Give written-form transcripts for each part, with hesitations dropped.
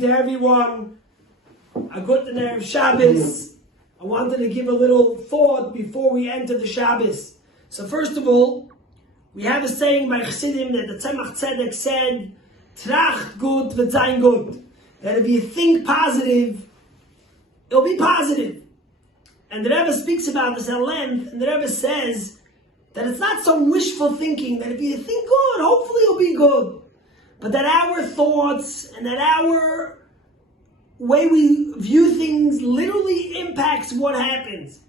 To everyone, a good Erev Shabbos. I wanted to give a little thought before we enter the Shabbos. So first of all, we have a saying by Chassidim that the Tzemach Tzedek said, Tracht gut v'zayin gut. That if you think positive, it'll be positive. And the Rebbe speaks about this at length, and the Rebbe says that it's not some wishful thinking, that if you think good, hopefully it'll be good. But that our thoughts and that our way we view things literally impacts what happens.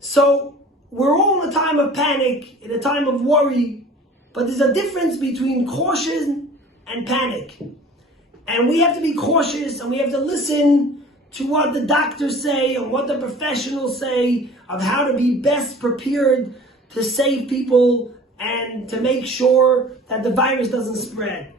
So we're all in a time of panic, in a time of worry, but there's a difference between caution and panic. And we have to be cautious, and we have to listen to what the doctors say and what the professionals say of how to be best prepared to save people and to make sure that the virus doesn't spread.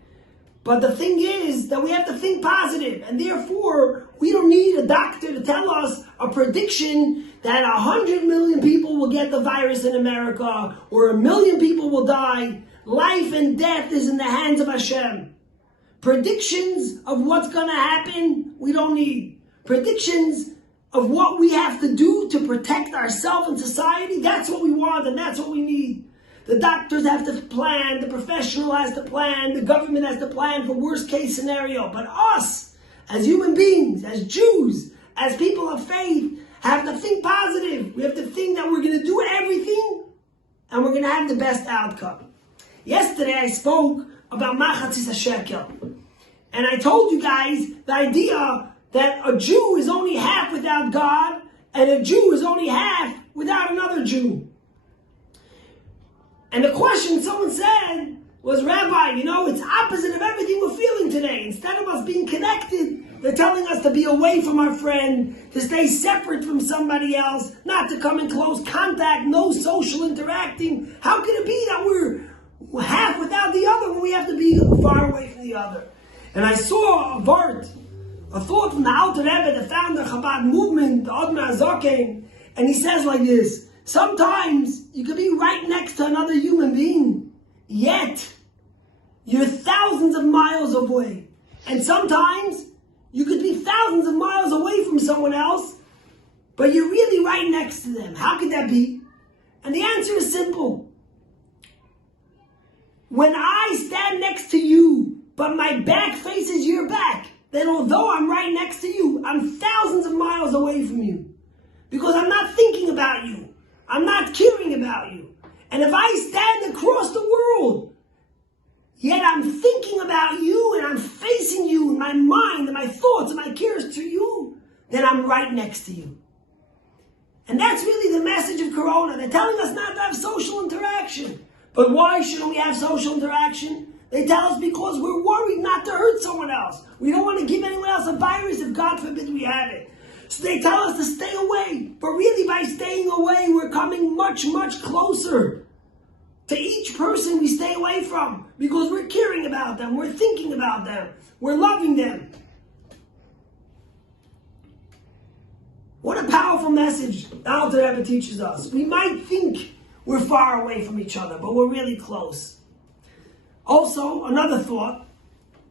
But the thing is that we have to think positive, and therefore we don't need a doctor to tell us a prediction that 100 million people will get the virus in America or 1 million people will die. Life and death is in the hands of Hashem. Predictions of what's going to happen, we don't need. Predictions of what we have to do to protect ourselves and society, that's what we want and that's what we need. The doctors have to plan, the professional has to plan, the government has to plan for worst case scenario. But us, as human beings, as Jews, as people of faith, have to think positive. We have to think that we're going to do everything and we're going to have the best outcome. Yesterday I spoke about Machatzis Shekel. And I told you guys the idea that a Jew is only half without God and a Jew is only half without another Jew. And the question someone said was, Rabbi, it's opposite of everything we're feeling today. Instead of us being connected, they're telling us to be away from our friend, to stay separate from somebody else, not to come in close contact, no social interacting. How can it be that we're half without the other when we have to be far away from the other? And I saw a thought from the Alter Rebbe, the founder of the Chabad movement, the Admor HaZaken, and he says like this: sometimes you could be right next to another human being, yet you're thousands of miles away. And sometimes you could be thousands of miles away from someone else, but you're really right next to them. How could that be? And the answer is simple. When I stand next to you, but my back faces your back, then although I'm right next to you, I'm thousands of miles away from you. Because I'm not thinking about you. I'm not caring about you. And if I stand across the world, yet I'm thinking about you and I'm facing you in my mind and my thoughts and my cares to you, then I'm right next to you. And that's really the message of Corona. They're telling us not to have social interaction. But why shouldn't we have social interaction? They tell us because we're worried not to hurt someone else. We don't want to give anyone else a virus if God forbid we have it. So they tell us to stay away. But really by staying away, we're coming much, much closer to each person we stay away from. Because we're caring about them. We're thinking about them. We're loving them. What a powerful message the Alter Rebbe teaches us. We might think we're far away from each other, but we're really close. Also, another thought.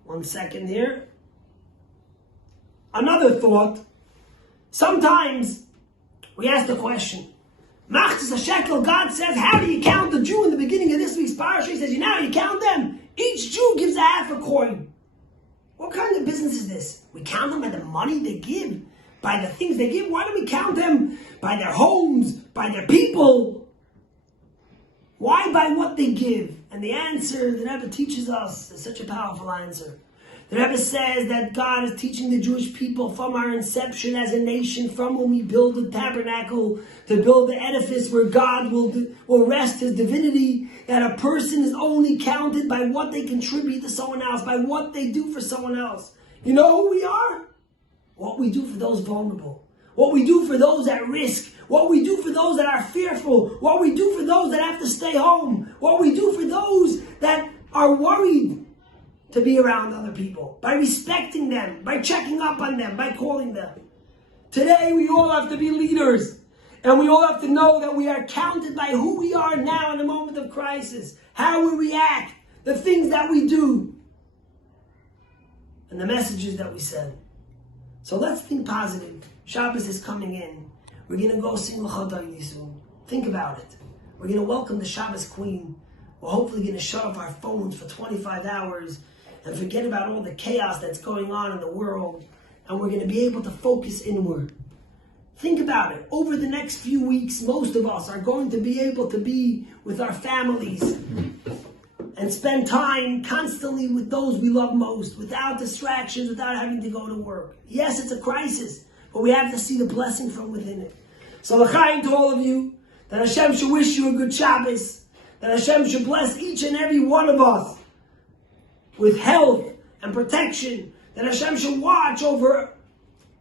One second here. Another thought. Sometimes we ask the question, Machatzis Shekel, God says, how do you count the Jew in the beginning of this week's parasha? He says, you count them. Each Jew gives a half a coin. What kind of business is this? We count them by the money they give, by the things they give. Why do we count them by their homes, by their people? Why by what they give? And the answer the Rebbe teaches us is such a powerful answer. The Rebbe says that God is teaching the Jewish people from our inception as a nation, from when we build the tabernacle to build the edifice where God will rest His divinity, that a person is only counted by what they contribute to someone else, by what they do for someone else. You know who we are? What we do for those vulnerable. What we do for those at risk. What we do for those that are fearful. What we do for those that have to stay home. What we do for those that are worried to be around other people. By respecting them. By checking up on them. By calling them. Today we all have to be leaders. And we all have to know that we are counted by who we are now in a moment of crisis. How we react. The things that we do. and the messages that we send. So let's think positive. Shabbos is coming in. We're going to go sing L'Chadayni soon. Think about it. We're going to welcome the Shabbos Queen. We're hopefully going to shut off our phones for 25 hours and forget about all the chaos that's going on in the world. And we're going to be able to focus inward. Think about it. Over the next few weeks, most of us are going to be able to be with our families and spend time constantly with those we love most, without distractions, without having to go to work. Yes, it's a crisis, but we have to see the blessing from within it. So l'chaim to all of you, that Hashem should wish you a good Shabbos, that Hashem should bless each and every one of us with health and protection, that Hashem should watch over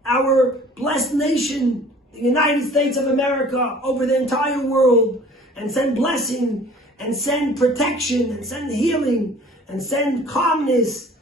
our blessed nation, the United States of America, over the entire world, and send blessing, and send protection, and send healing, and send calmness,